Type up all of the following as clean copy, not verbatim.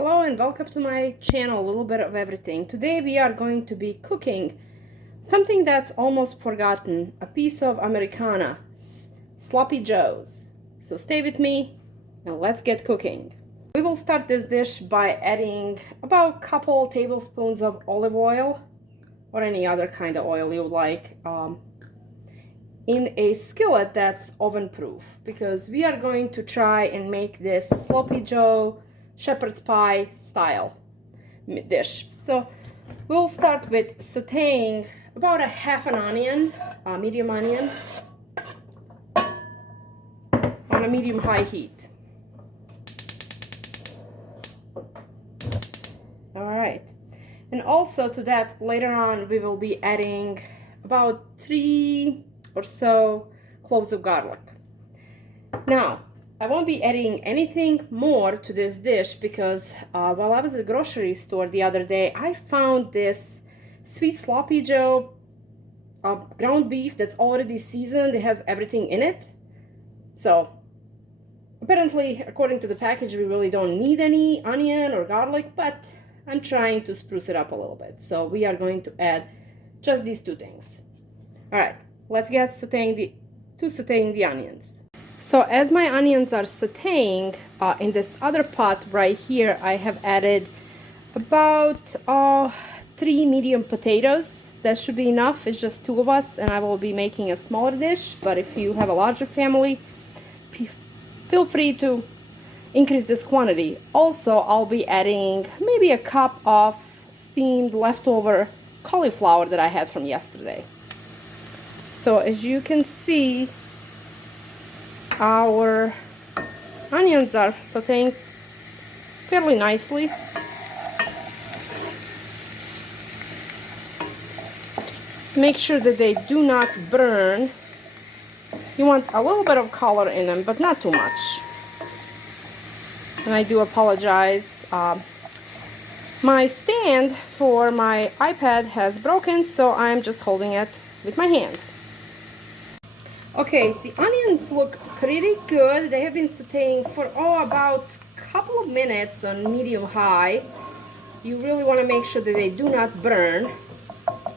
Hello and welcome to my channel, a little bit of everything. Today we are going to be cooking something that's almost forgotten, a piece of Americana, sloppy joes. So stay with me and let's get cooking. We will start this dish by adding about a couple tablespoons of olive oil or any other kind of oil you like in a skillet that's oven proof, because we are going to try and make this sloppy joe shepherd's pie style dish. So we'll start with sauteing about a half an onion, medium onion, on a medium high heat. All right, and also to that later on we will be adding about 3 or so cloves of garlic. Now I won't be adding anything more to this dish because while I was at the grocery store the other day, I found this sweet sloppy joe ground beef that's already seasoned. It has everything in it. So apparently, according to the package, we really don't need any onion or garlic, but I'm trying to spruce it up a little bit. So we are going to add just these two things. All right, let's get sauteing the onions. So as my onions are sauteing, in this other pot right here, I have added about 3 medium potatoes. That should be enough. It's just 2 of us, and I will be making a smaller dish. But if you have a larger family, feel free to increase this quantity. Also, I'll be adding maybe a cup of steamed leftover cauliflower that I had from yesterday. So as you can see, our onions are sauteing fairly nicely. Just make sure that they do not burn. You want a little bit of color in them, but not too much. And I do apologize. My stand for my iPad has broken, so I'm just holding it with my hand. Okay, the onions look pretty good. They have been sauteing for about a couple of minutes on medium high. You really want to make sure that they do not burn.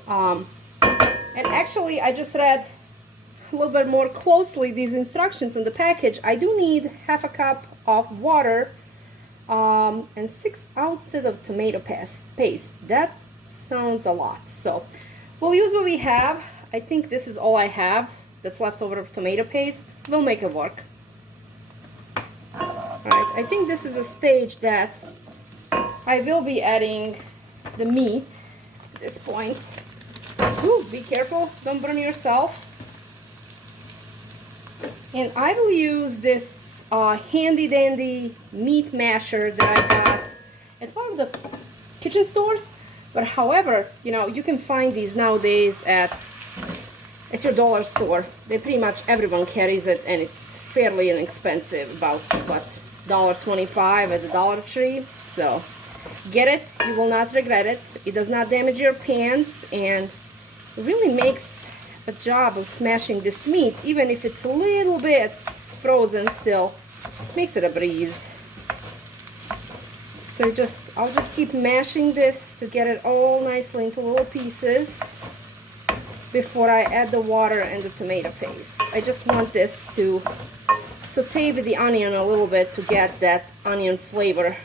And actually, I just read a little bit more closely these instructions in the package. I do need half a cup of water and 6 ounces of tomato paste. That sounds a lot. So we'll use what we have. I think this is all I have that's left over of tomato paste. We'll make it work. Alright, I think this is a stage that I will be adding the meat at this point. Ooh, be careful, don't burn yourself. And I will use this handy dandy meat masher that I got at one of the kitchen stores. But however, you can find these nowadays at your dollar store. Pretty much everyone carries it, and it's fairly inexpensive, about what, $1.25 at the Dollar Tree. So get it, you will not regret it. It does not damage your pans, and it really makes a job of smashing this meat. Even if it's a little bit frozen still, it makes it a breeze. So I'll just keep mashing this to get it all nicely into little pieces before I add the water and the tomato paste. I just want this to saute with the onion a little bit to get that onion flavor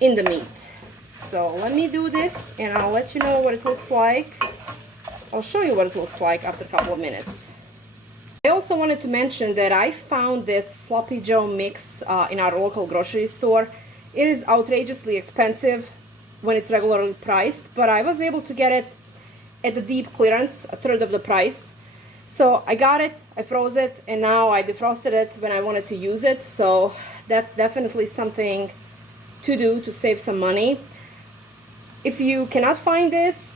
in the meat. So let me do this and I'll let you know what it looks like. I'll show you what it looks like after a couple of minutes. I also wanted to mention that I found this sloppy joe mix in our local grocery store. It is outrageously expensive when it's regularly priced, but I was able to get it at the deep clearance, a third of the price. So I got it, I froze it, and now I defrosted it when I wanted to use it. So that's definitely something to do to save some money. If you cannot find this,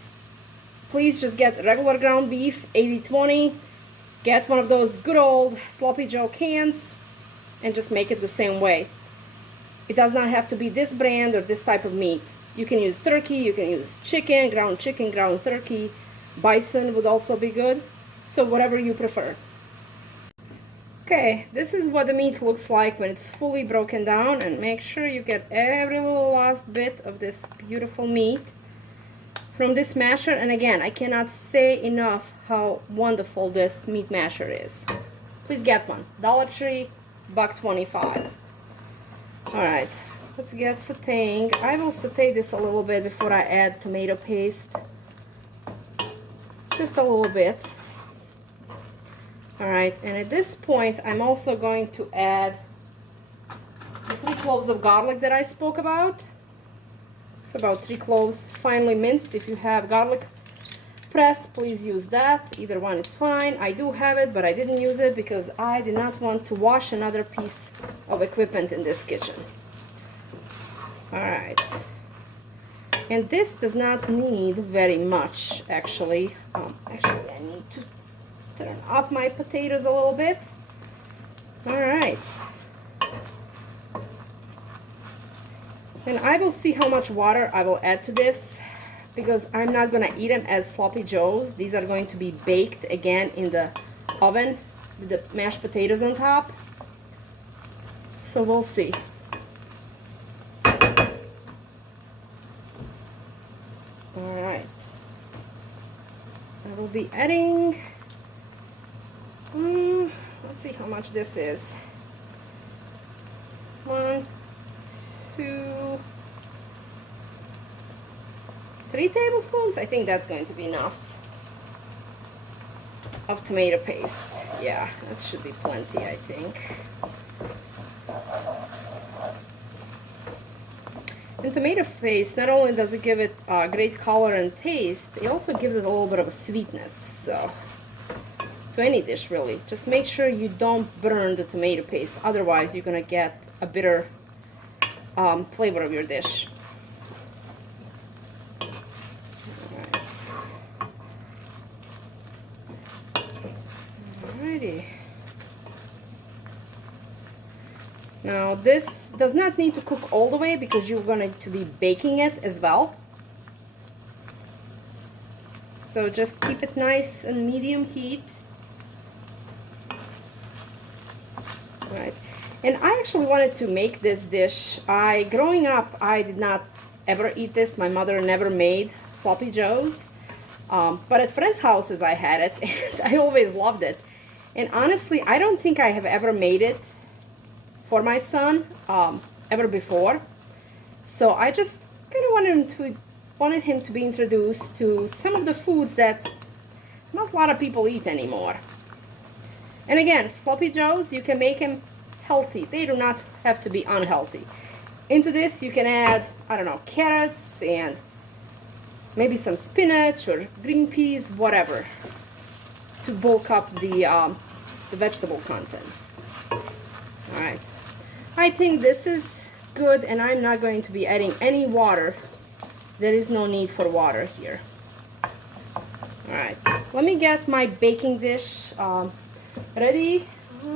please just get regular ground beef, 80/20. Get one of those good old sloppy joe cans and just make it the same way. It does not have to be this brand or this type of meat. You can use turkey, you can use chicken, ground turkey, bison would also be good. So whatever you prefer. Okay, this is what the meat looks like when it's fully broken down, and make sure you get every little last bit of this beautiful meat from this masher. And again, I cannot say enough how wonderful this meat masher is. Please get one. Dollar Tree, $1.25. Alright, let's get sauteing. I will saute this a little bit before I add tomato paste. Just a little bit. Alright, and at this point I'm also going to add the 3 cloves of garlic that I spoke about. It's about 3 cloves finely minced. If you have garlic press, please use that. Either one is fine. I do have it, but I didn't use it because I did not want to wash another piece of equipment in this kitchen. Alright. And this does not need very much, actually. Actually, I need to turn up my potatoes a little bit. Alright. And I will see how much water I will add to this, because I'm not going to eat them as sloppy joes. These are going to be baked again in the oven with the mashed potatoes on top. So we'll see. Alright. I will be adding, let's see how much this is. 1, 2, 3 tablespoons. I think that's going to be enough of tomato paste. Yeah, that should be plenty, I think. And tomato paste, not only does it give it great color and taste, it also gives it a little bit of a sweetness. So, to any dish really, just make sure you don't burn the tomato paste. Otherwise, you're gonna get a bitter flavor of your dish. Alrighty. Now this does not need to cook all the way because you're going to be baking it as well. So just keep it nice and medium heat. Right. And I actually wanted to make this dish. Growing up, I did not ever eat this. My mother never made sloppy joes. But at friends' houses I had it, and I always loved it. And honestly, I don't think I have ever made it for my son ever before. So I just kind of wanted him to be introduced to some of the foods that not a lot of people eat anymore. And again, sloppy joes, you can make them healthy. They do not have to be unhealthy. Into this you can add, I don't know, carrots and maybe some spinach or green peas, whatever, to bulk up the vegetable content. Alright, I think this is good, and I'm not going to be adding any water. There is no need for water here. Alright, let me get my baking dish ready.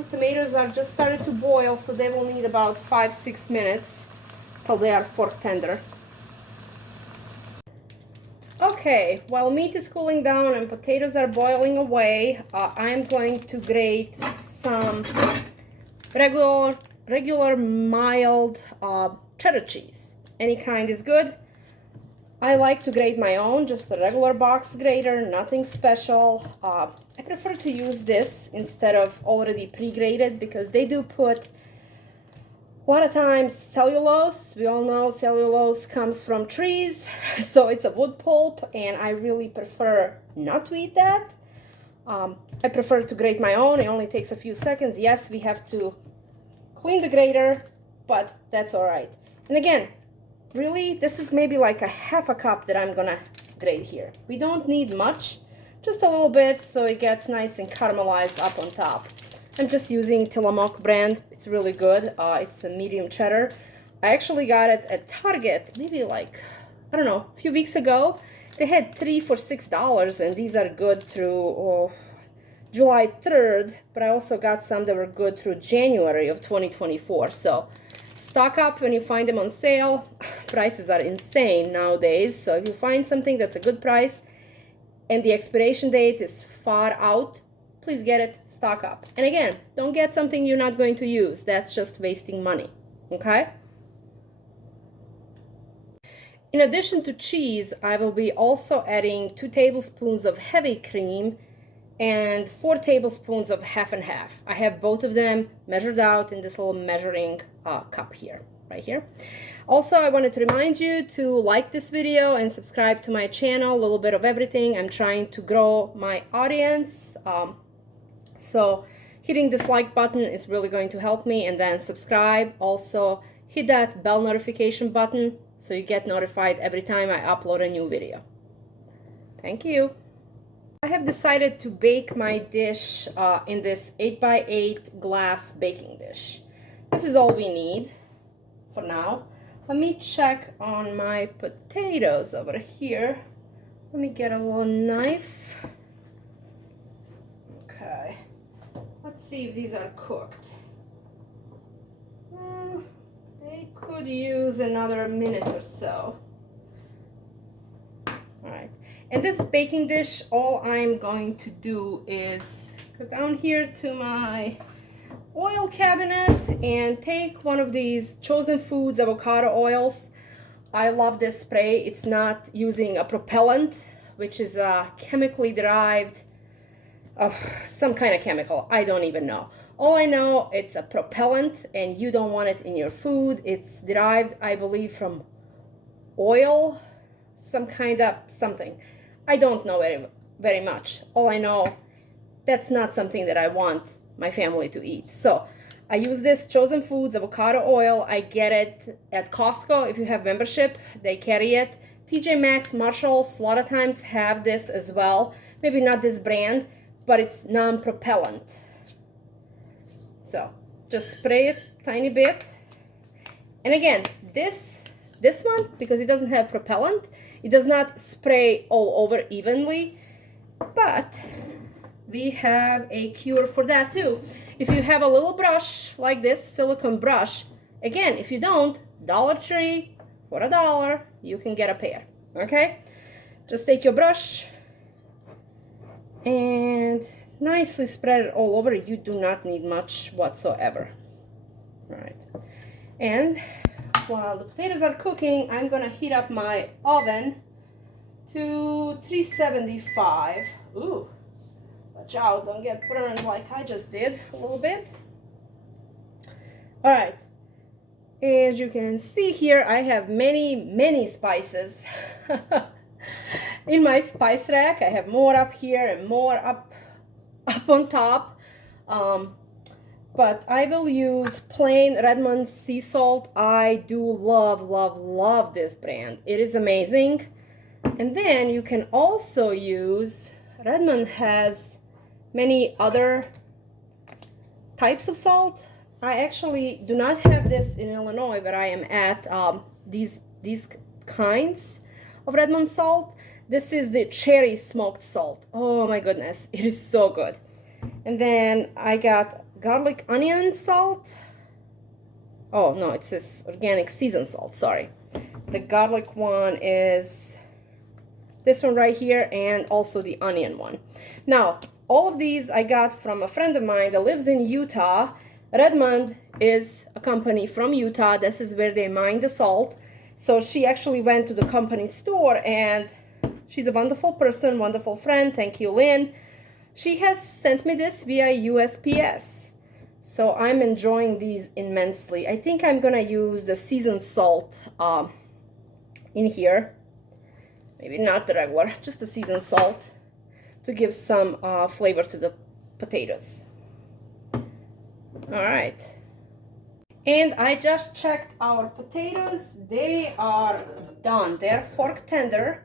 Tomatoes are just started to boil, so they will need about 5-6 minutes till they are fork tender. Okay, while meat is cooling down and potatoes are boiling away, I'm going to grate some regular mild cheddar cheese. Any kind is good. I like to grate my own, just a regular box grater, nothing special. I prefer to use this instead of already pre-grated because they do put a lot of times cellulose. We all know cellulose comes from trees, so it's a wood pulp, and I really prefer not to eat that. I prefer to grate my own. It only takes a few seconds. Yes, we have to clean the grater, but that's all right. And again, really, this is maybe like a half a cup that I'm gonna grate here. We don't need much, just a little bit so it gets nice and caramelized up on top. I'm just using Tillamook brand. It's really good. It's a medium cheddar. I actually got it at Target maybe like, I don't know, a few weeks ago. They had 3 for $6, and these are good through July 3rd, but I also got some that were good through January of 2024. So stock up when you find them on sale. Prices are insane nowadays, so if you find something that's a good price and the expiration date is far out, please get it, stock up. And again, don't get something you're not going to use. That's just wasting money, okay? In addition to cheese, I will be also adding 2 tablespoons of heavy cream and 4 tablespoons of half and half. I have both of them measured out in this little measuring cup here, right here. Also, I wanted to remind you to like this video and subscribe to my channel, a little bit of everything. I'm trying to grow my audience. So hitting this like button is really going to help me, and then subscribe. Also, hit that bell notification button so you get notified every time I upload a new video. Thank you. I have decided to bake my dish in this 8x8 glass baking dish. This is all we need for now. Let me check on my potatoes over here. Let me get a little knife. Okay. Let's see if these are cooked. They could use another minute or so. Alright. In this baking dish, all I'm going to do is go down here to my oil cabinet and take one of these Chosen Foods avocado oils. I love this spray. It's not using a propellant, which is a chemically derived, some kind of chemical. I don't even know. All I know, it's a propellant and you don't want it in your food. It's derived, I believe, from oil, some kind of something. I don't know very much. All I know, that's not something that I want my family to eat. So I use this Chosen Foods avocado oil. I get it at Costco. If you have membership, they carry it. TJ Maxx, Marshalls, a lot of times have this as well. Maybe not this brand, but it's non-propellant. So just spray it tiny bit. And again, this one, because it doesn't have propellant, it does not spray all over evenly, but we have a cure for that too. If you have a little brush like this, silicone brush, again, if you don't, Dollar Tree, for $1, you can get a pair, okay? Just take your brush and nicely spread it all over. You do not need much whatsoever. All right. And while the potatoes are cooking, I'm gonna heat up my oven to 375. Ooh, watch out, don't get burned like I just did a little bit. All right, as you can see here, I have many spices in my spice rack. I have more up here and more up on top, but I will use plain Redmond sea salt. I do love this brand. It is amazing. And then you can also use, Redmond has many other types of salt. I actually do not have this in Illinois where I am at, these kinds of Redmond salt. This is the cherry smoked salt. Oh my goodness, it is so good. And then I got garlic onion salt. Oh no, it says organic seasoned salt, sorry. The garlic one is this one right here, and also the onion one. Now, all of these I got from a friend of mine that lives in Utah. Redmond is a company from Utah. This is where they mine the salt. So she actually went to the company store, and she's a wonderful person, wonderful friend. Thank you, Lynn. She has sent me this via USPS. So I'm enjoying these immensely. I think I'm gonna use the seasoned salt in here. Maybe not the regular, just the seasoned salt to give some flavor to the potatoes. All right. And I just checked our potatoes. They are done. They're fork tender.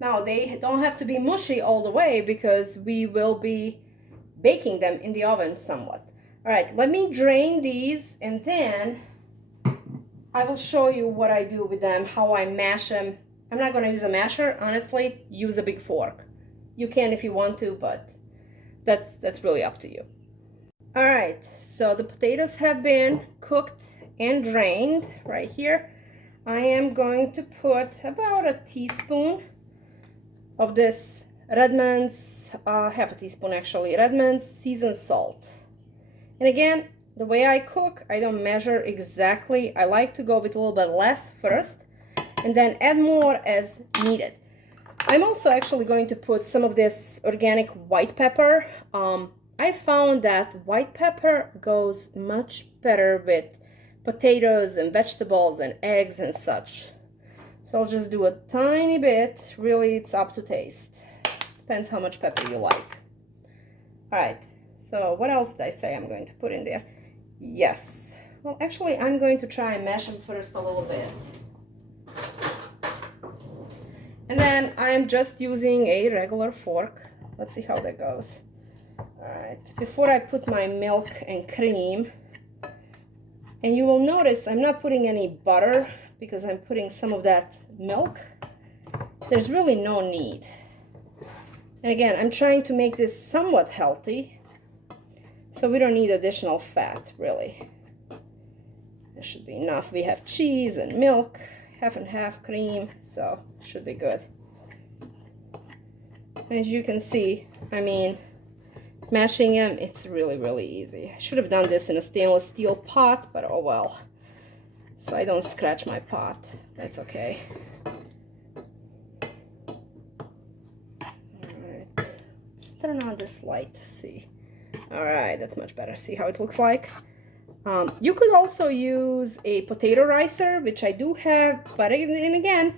Now, they don't have to be mushy all the way because we will be baking them in the oven somewhat. All right, let me drain these, and then I will show you what I do with them, how I mash them. I'm not going to use a masher, honestly. Use a big fork. You can if you want to, but that's really up to you. All right, so the potatoes have been cooked and drained right here. I am going to put about a teaspoon of this Redmond's half a teaspoon actually, Redmond's seasoned salt. And again, the way I cook, I don't measure exactly. I like to go with a little bit less first and then add more as needed. I'm also actually going to put some of this organic white pepper. I found that white pepper goes much better with potatoes and vegetables and eggs and such. So I'll just do a tiny bit. Really, it's up to taste. Depends how much pepper you like. All right, so what else did I say I'm going to put in there? Yes. Well, actually, I'm going to try and mash them first a little bit. And then I'm just using a regular fork. Let's see how that goes. All right, before I put my milk and cream, and you will notice I'm not putting any butter because I'm putting some of that milk. There's really no need. And again, I'm trying to make this somewhat healthy, so we don't need additional fat, really. This should be enough. We have cheese and milk, half and half cream, so should be good. As you can see, I mean, mashing them, it's really easy. I should have done this in a stainless steel pot, but oh well. So I don't scratch my pot. That's okay. Alright. Let's turn on this light, see. Alright, that's much better. See how it looks like? You could also use a potato ricer, which I do have, but again,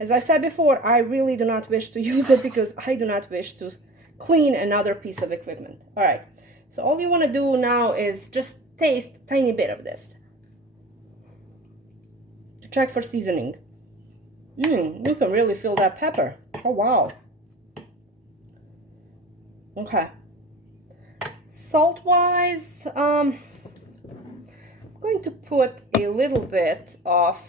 as I said before, I really do not wish to use it because I do not wish to clean another piece of equipment. All right, so all you want to do now is just taste a tiny bit of this to check for seasoning. You can really feel that pepper. Oh wow. Okay. Salt wise, I'm going to put a little bit of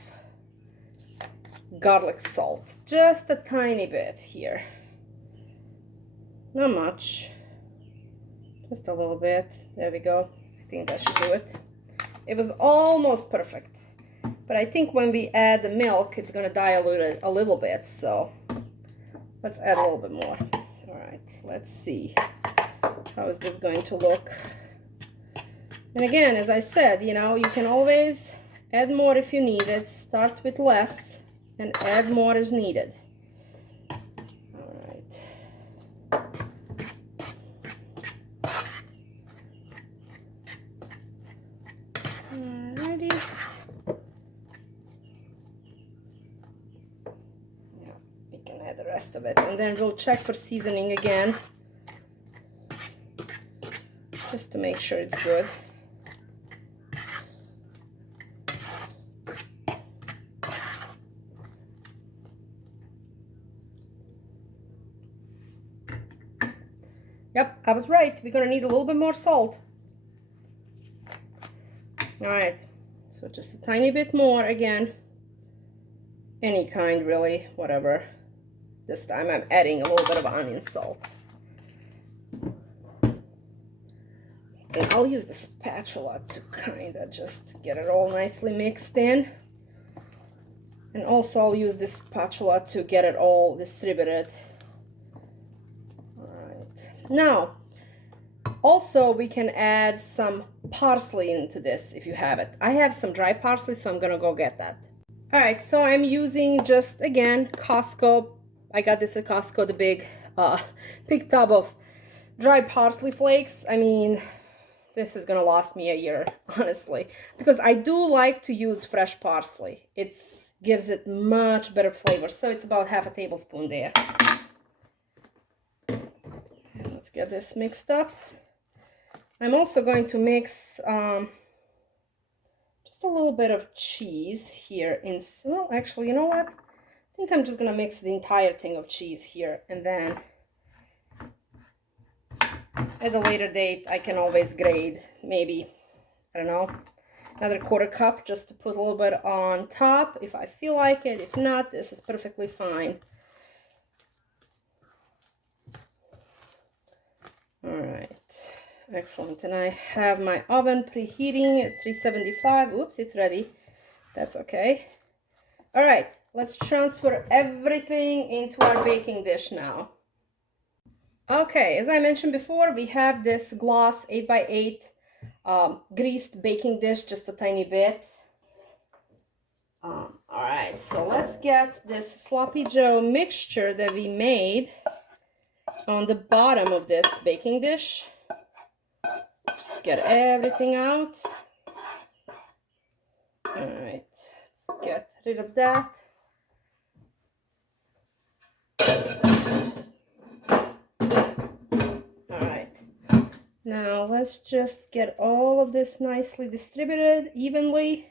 garlic salt, just a tiny bit here. Not much, just a little bit. There we go. I think that should do it. It was almost perfect, but I think when we add the milk, it's going to dilute it a little bit, so let's add a little bit more. All right, let's see. How is this going to look? And again, as I said, you know, you can always add more if you need it. Start with less and add more as needed. Alrighty. Yeah, we can add the rest of it, and then we'll check for seasoning again, just to make sure it's good. Yep, I was right. We're gonna need a little bit more salt. All right, so just a tiny bit more again. Any kind, really, whatever. This time I'm adding a little bit of onion salt. And I'll use the spatula to kind of just get it all nicely mixed in. And also I'll use this spatula to get it all distributed. Now, also we can add some parsley into this if you have it. I have some dry parsley, so I'm gonna go get that. All right, so I'm using just, again, Costco. I got this at Costco, the big tub of dry parsley flakes. I mean, this is gonna last me a year, honestly, because I do like to use fresh parsley. It gives it much better flavor. So it's about half a tablespoon there. Let's get this mixed up. I'm also going to mix just a little bit of cheese here. Well, actually, you know what? I think I'm just gonna mix the entire thing of cheese here, and then at a later date I can always grade maybe, I don't know, another quarter cup just to put a little bit on top if I feel like it. If not, this is perfectly fine. All right, excellent. And I have my oven preheating at 375. Oops, it's ready. That's okay. All right, let's transfer everything into our baking dish now. Okay, as I mentioned before, we have this gloss 8x8 greased baking dish, just a tiny bit. All right, so let's get this sloppy joe mixture that we made on the bottom of this baking dish. Just get everything out. All right, let's get rid of that. All right, now let's just get all of this nicely distributed evenly.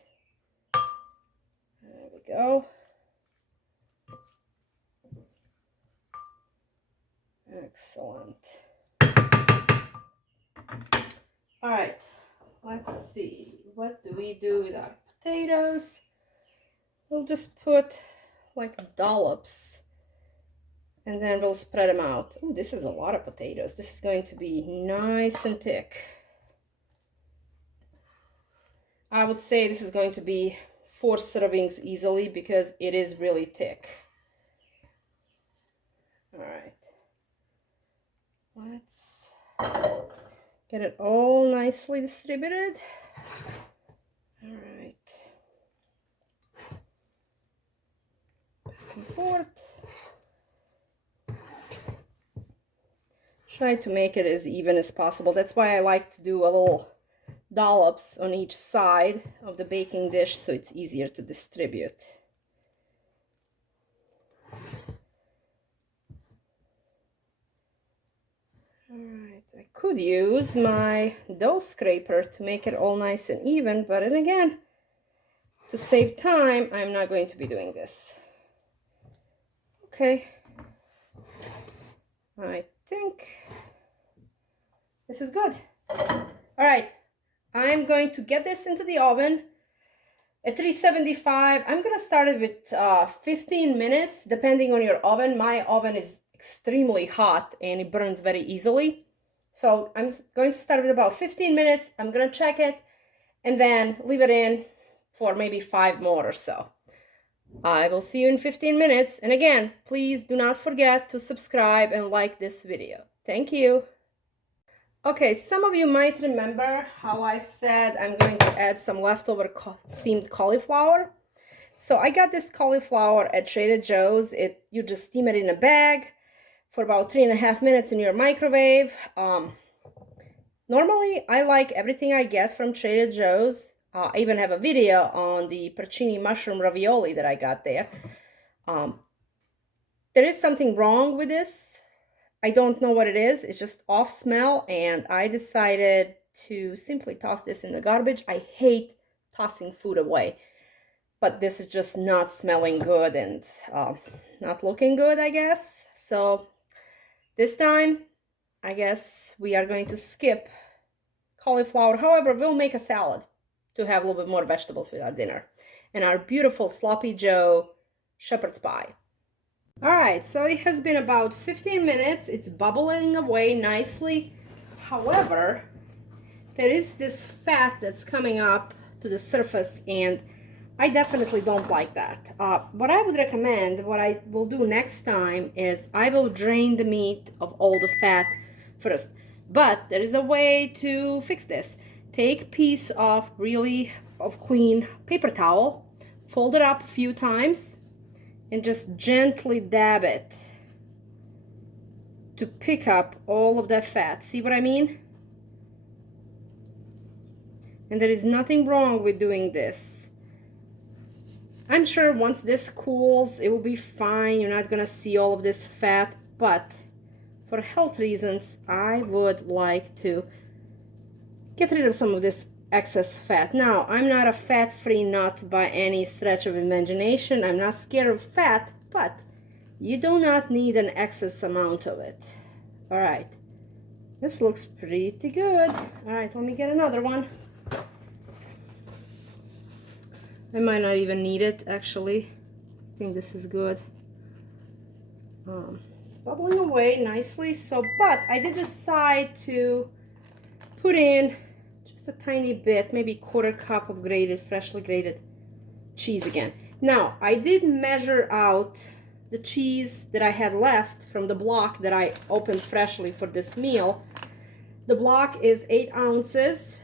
There we go. Excellent. All right, let's see. What do we do with our potatoes? We'll just put like dollops and then we'll spread them out. Oh, this is a lot of potatoes. This is going to be nice and thick. I would say this is going to be 4 servings easily because it is really thick. All right. Let's get it all nicely distributed. All right. Back and forth. Try to make it as even as possible. That's why I like to do a little dollops on each side of the baking dish so it's easier to distribute. Alright, I could use my dough scraper to make it all nice and even, but then again, to save time, I'm not going to be doing this. Okay, I think this is good. Alright, I'm going to get this into the oven at 375. I'm gonna start it with 15 minutes, depending on your oven. My oven is extremely hot and it burns very easily. So I'm going to start with about 15 minutes. I'm gonna check it and then leave it in for maybe 5 more or so. I will see you in 15 minutes. And again, please do not forget to subscribe and like this video. Thank you. Okay, some of you might remember how I said I'm going to add some leftover steamed cauliflower. So I got this cauliflower at Trader Joe's. You just steam it in a bag for about 3.5 minutes in your microwave. Normally, I like everything I get from Trader Joe's. I even have a video on the porcini mushroom ravioli that I got there. There is something wrong with this. I don't know what it is. It's just off smell, and I decided to simply toss this in the garbage. I hate tossing food away, but this is just not smelling good and not looking good, I guess. So this time, I guess we are going to skip cauliflower. However, we'll make a salad to have a little bit more vegetables with our dinner. And our beautiful sloppy joe shepherd's pie. All right, so it has been about 15 minutes. It's bubbling away nicely. However, there is this fat that's coming up to the surface, and I definitely don't like that. What I would recommend, what I will do next time, is I will drain the meat of all the fat first. But there is a way to fix this. Take a piece of clean paper towel, fold it up a few times, and just gently dab it to pick up all of that fat. See what I mean? And there is nothing wrong with doing this. I'm sure once this cools, it will be fine. You're not gonna see all of this fat, but for health reasons, I would like to get rid of some of this excess fat. Now, I'm not a fat-free nut by any stretch of imagination. I'm not scared of fat, but you do not need an excess amount of it. All right, this looks pretty good. All right, let me get another one. I might not even need it, actually. I think this is good. It's bubbling away nicely, so, but I did decide to put in just a tiny bit, maybe 1/4 cup of freshly grated cheese again. Now, I did measure out the cheese that I had left from the block that I opened freshly for this meal. The block is 8 ounces,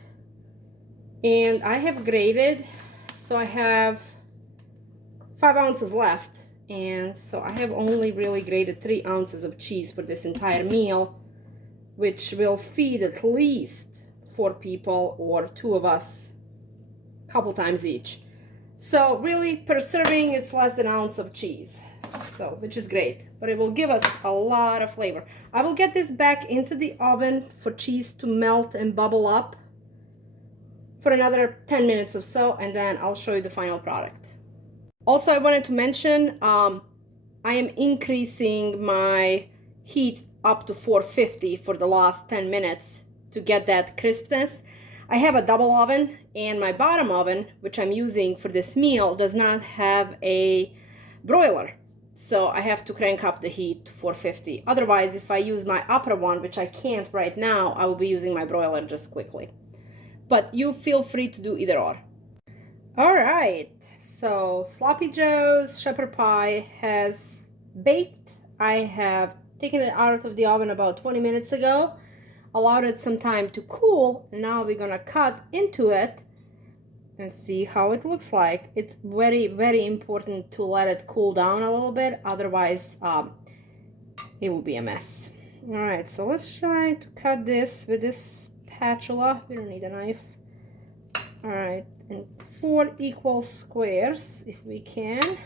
and I have grated, so I have 5 ounces left, and so I have only really grated 3 ounces of cheese for this entire meal, which will feed at least 4 people or 2 of us a couple times each. So really, per serving, it's less than an ounce of cheese, so which is great, but it will give us a lot of flavor. I will get this back into the oven for cheese to melt and bubble up for another 10 minutes or so, and then I'll show you the final product. Also, I wanted to mention, I am increasing my heat up to 450 for the last 10 minutes to get that crispness. I have a double oven, and my bottom oven, which I'm using for this meal, does not have a broiler. So I have to crank up the heat to 450. Otherwise, if I use my upper one, which I can't right now, I will be using my broiler just quickly. But you feel free to do either or. All right, so Sloppy Joe's shepherd pie has baked. I have taken it out of the oven about 20 minutes ago, allowed it some time to cool, and now we're gonna cut into it and see how it looks like. It's very, very important to let it cool down a little bit, otherwise it will be a mess. All right, so let's try to cut this with this spatula. We don't need a knife. All right, in 4 equal squares if we can.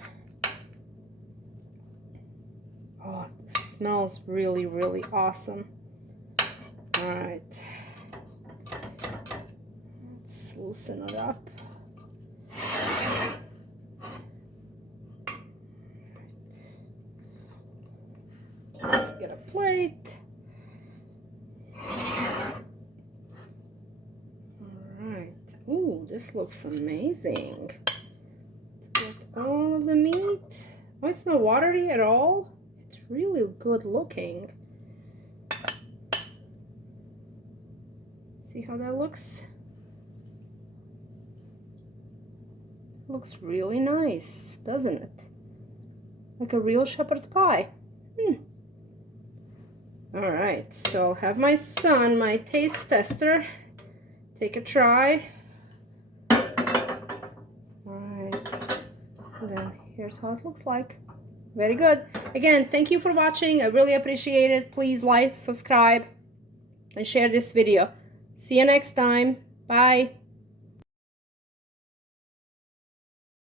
Oh, it smells really, really awesome. All right, let's loosen it up. Let's get a plate. Ooh, this looks amazing. Let's get all of the meat. Oh, it's not watery at all. It's really good looking. See how that looks? Looks really nice, doesn't it? Like a real shepherd's pie. All right, so I'll have my son, my taste tester, take a try. And then here's how it looks like. Very good. Again, thank you for watching. I really appreciate it. Please like, subscribe, and share this video. See you next time. Bye.